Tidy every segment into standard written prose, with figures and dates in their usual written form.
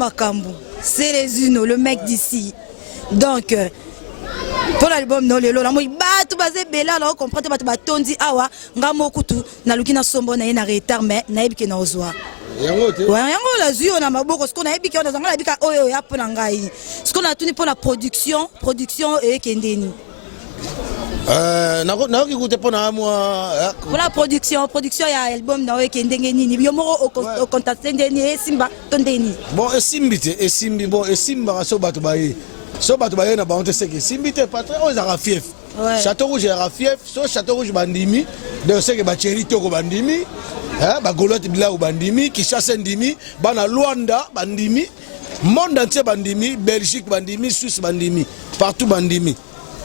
Makambo, c'est les unes, le mec d'ici. Donc, pour l'album, non, le lot, moi, tout basé bella, là, on comprend, tondi, awa, ngamo kutu, na lukina sombo, na yena retard, mais na yebike na ozwa. Ouais, la zui, on a ma beaucoup, ce qu'on a yebike, on a zanga, yebika, oyo, ya, pour l'angaï. Ce qu'on a tenu pour la production et kendeni. Pour la production, il y a album dans kendeni, ni yomo au contact kendeni, simba, tondeni. Bon, simbi, bon, simba, so batubaye. So batubaye na baonte seke simbi te patron on a fief. Château Rouge a fief, so Château Rouge bandimi, de seke ba chéri toko bandimi, ba golote bila ou bandimi, qui chasse ndimi, bana Luanda bandimi, monde entier bandimi, Belgique bandimi, Suisse bandimi, partout bandimi.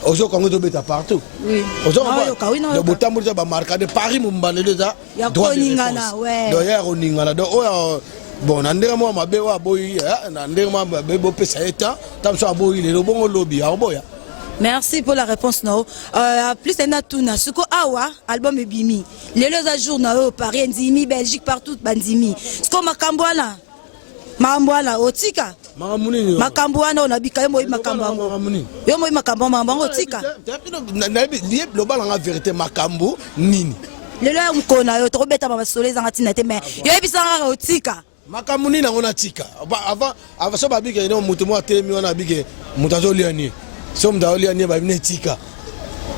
Ozo Congo to beta partout. Oui. Ozo le botambo ba marqué de Paris mumbale déjà. Ya koningana, ouais. Do ya koningana, do bon, nandema mabe wa boyi, nandema mabe bo pesa eta, tamso aboyi le bongo lobby aboya. Merci pour la réponse no. Plus en atuna, suko awa album ebimi. Les a jour na Paris, Ndimi, Belgique partout bandimi. Sko makambwana. Mambwana otika. Makambwana on abika yo moyi makambwango. Yo moyi makambwango otika. Lié global en vérité makambo nini. Lelo mkona yo tobeta ba soleil zanga tinate mais yo ebisanga otika. Makamuni na ngona tika avant so babike ino mutu mo atemi wana bike mutazo liani so mutazo liani ba bine tika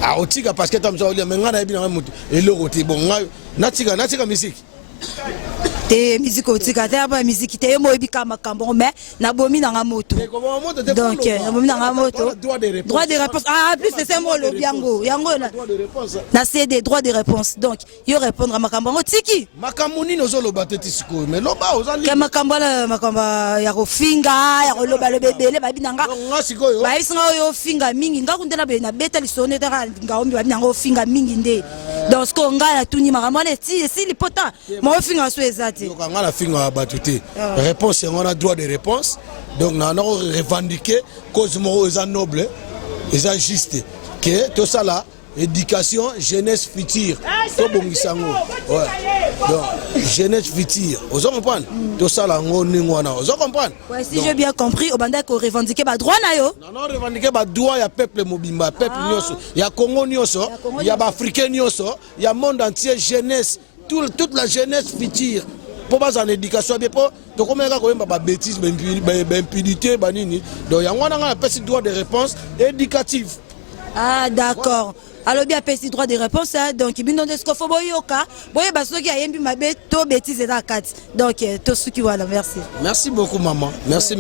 a otika parce que tamso liani ngana ebina mutu eloko ti bon na tika musique te musique otika te ba musique te mo ebika makambo mais na bomi na moto donc na bomi na moto droit de réponse plus c'est moi le biango yango na CD droit de réponse donc yo répondre à makambo otiki makamuni nozo lo bateti siko mais loba ozali ke makamba ya kofinga ya koloba le bebele ba binanga ngasiko ba isinga yo finga mingi ngakundela be na beta lisone ta ngaombi ba binanga finga mingi nde donc ce qu'on nga tuni makambo na si lipota mo finga so ezati donc nga na finga batuté réponse on a droit de réponse donc na on revendiquer cause mo eza noble eza juste que tout ça là éducation jeunesse future to bongisango ouais donc jeunesse future vous comprenez tout ça là ngoni ngwana vous comprenez ouais si j'ai bien compris au banda ko revendiquer ba droit na yo non revendiquer ba droit ya peuple mobimba peuple nyonso ya Congo nyonso ya ba africain nyonso ya monde entier jeunesse toute la jeunesse future pour base en éducation bien pour to komeka ko ba bêtise ba impunité ba nini donc ya ngwana nga pesi droit de réponse éducative. Ah d'accord. Alors bien petit droit de réponse donc bino de sko fo boyoka boye basoki ayembi mabe to bêtise za kat donc to suki voilà merci. Merci beaucoup maman. Merci.